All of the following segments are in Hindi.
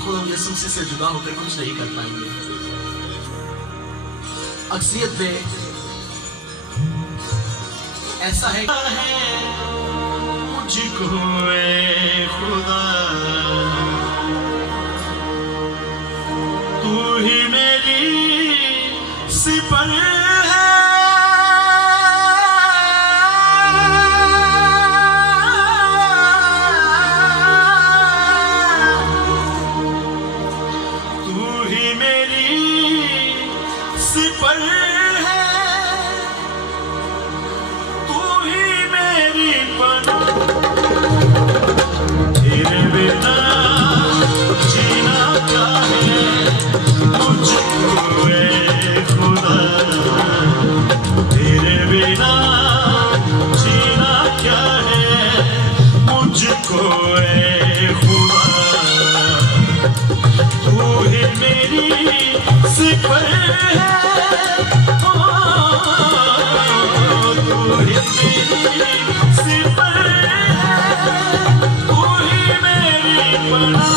खुदा यसू मसीह से जुदा होकर कुछ नहीं कर पाएंगे। अक्सरियत पे ऐसा है मुझको ए खुदा तू ही मेरी सिपर है, तू ही मेरी सिपर है, तू ही मेरी पनाह। तेरे बिना जीना क्या है मुझको ए खुदा, तेरे बिना जीना क्या है मुझको ए खुदा, तू ही मेरी सिपर है, तू ही मेरी सिपर है, तू ही मेरी पनाह।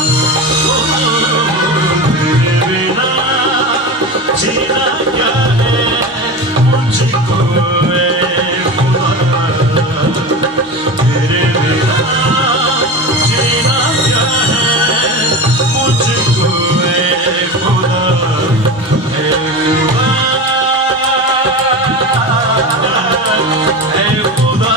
तेरे बिना जीना क्या है मुझको ए खुदा, तेरे बिना जीना क्या है मुझको ए खुदा, ए खुदा, ए खुदा,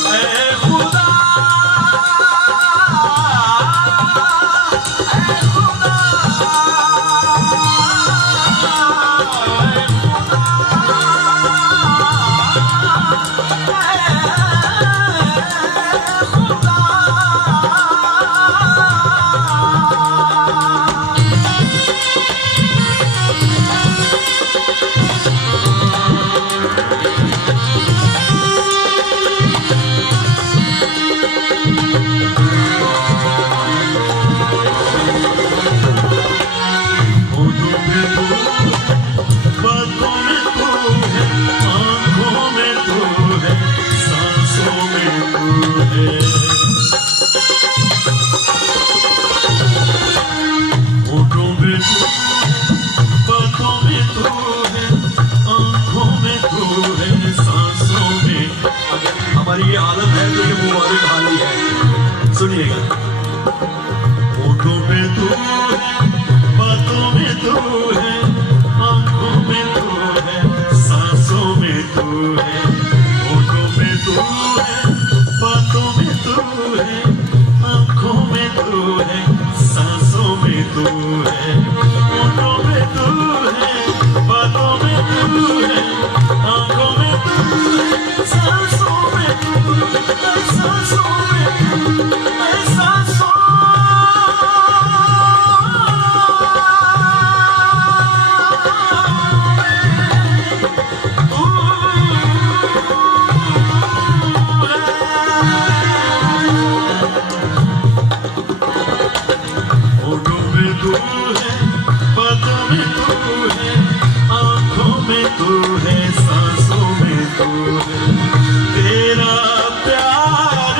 ए खुदा। हमारी ये हालत है तो ये मुबारक हाल ही है। सुनिएगा, होठों पे तू है, बातों में तू है, आंखों में तू है, सांसों में तू है, होठों पे तू है, बातों में तू है, आंखों में तू है, सांसों में तू है, होठों पे तू है, बातों में तू है, आंखों में तू है, सांसों में तू है, सांसों में तू है, सांसों तू है, बातों में तू है, आंखों में तू है, सांसों में तू है, तेरा प्यार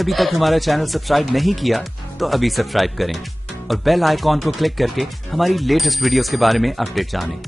अभी तक हमारा चैनल सब्सक्राइब नहीं किया तो अभी सब्सक्राइब करें और बेल आइकॉन को क्लिक करके हमारी लेटेस्ट वीडियोस के बारे में अपडेट जानें।